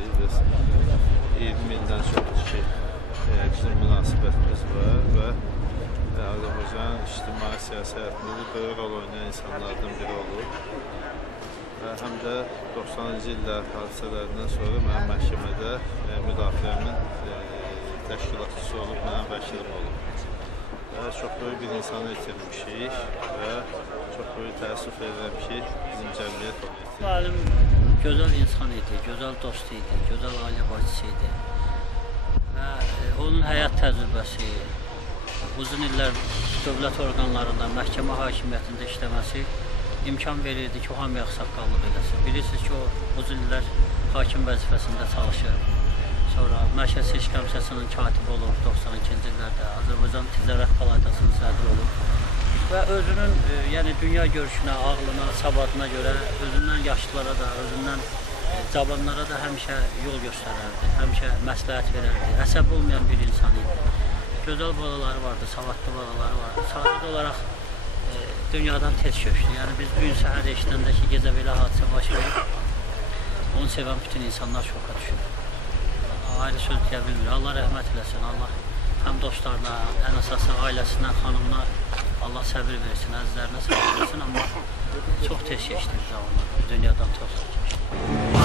etdik. Biz 20 ildən çoxdur ki, bizim münasibətimiz var və Azərbaycan ictimai siyasi həyatında böyük rol oynayan insanlardan biri olub. Həm də 90-cı illər hadisələrindən sonra mənim məhkəmədə müdafiəmin təşkilatçısı olub, mənim vəkilim olub. Çox böyük bir insanı itirmişik və çox böyük təəssüf edirəm ki, bizim cəmiyyət onu itirdik. Müəllim gözəl insan idi, gözəl dost idi, gözəl ailə bacısı idi və onun həyat təcrübəsi, uzun illər dövlət orqanlarında, məhkəmə hakimiyyətində işləməsi imkan verirdi ki, o hamıya ağsaqqallıq edəsin. Bilirsiniz ki, o uzun illər hakim vəzifəsində çalışır. Sonra Mərkəzi Seçki Komissiyasının katibi olub 92-ci illərdə, Azərbaycan Ticarət Palatasının sədri olub və özünün yəni dünya görüşünə, ağlına, savadına görə özündən yaşlılara da, özündən cavanlara da həmişə yol göstərərdi, həmişə məsləhət verərdi, əsəb olmayan bir insan idi. Gözəl balaları vardı, savadlı balaları vardı. Sadəcə olaraq dünyadan tez köçdü. Yəni biz bu gün səhər eşidəndə ki, gecə belə hadisə baş verir, onu sevən bütün insanlar şoka düşür. Ayrı söz deyə bilmir. Allah rəhmət eləsin. Allah həm dostlarına, ən əsası ailəsinə, xanımına Allah səbir versin, əzizlərinə səbir versin. Amma çox tez keçdi biz onlar. Dünyadan çox keçdi.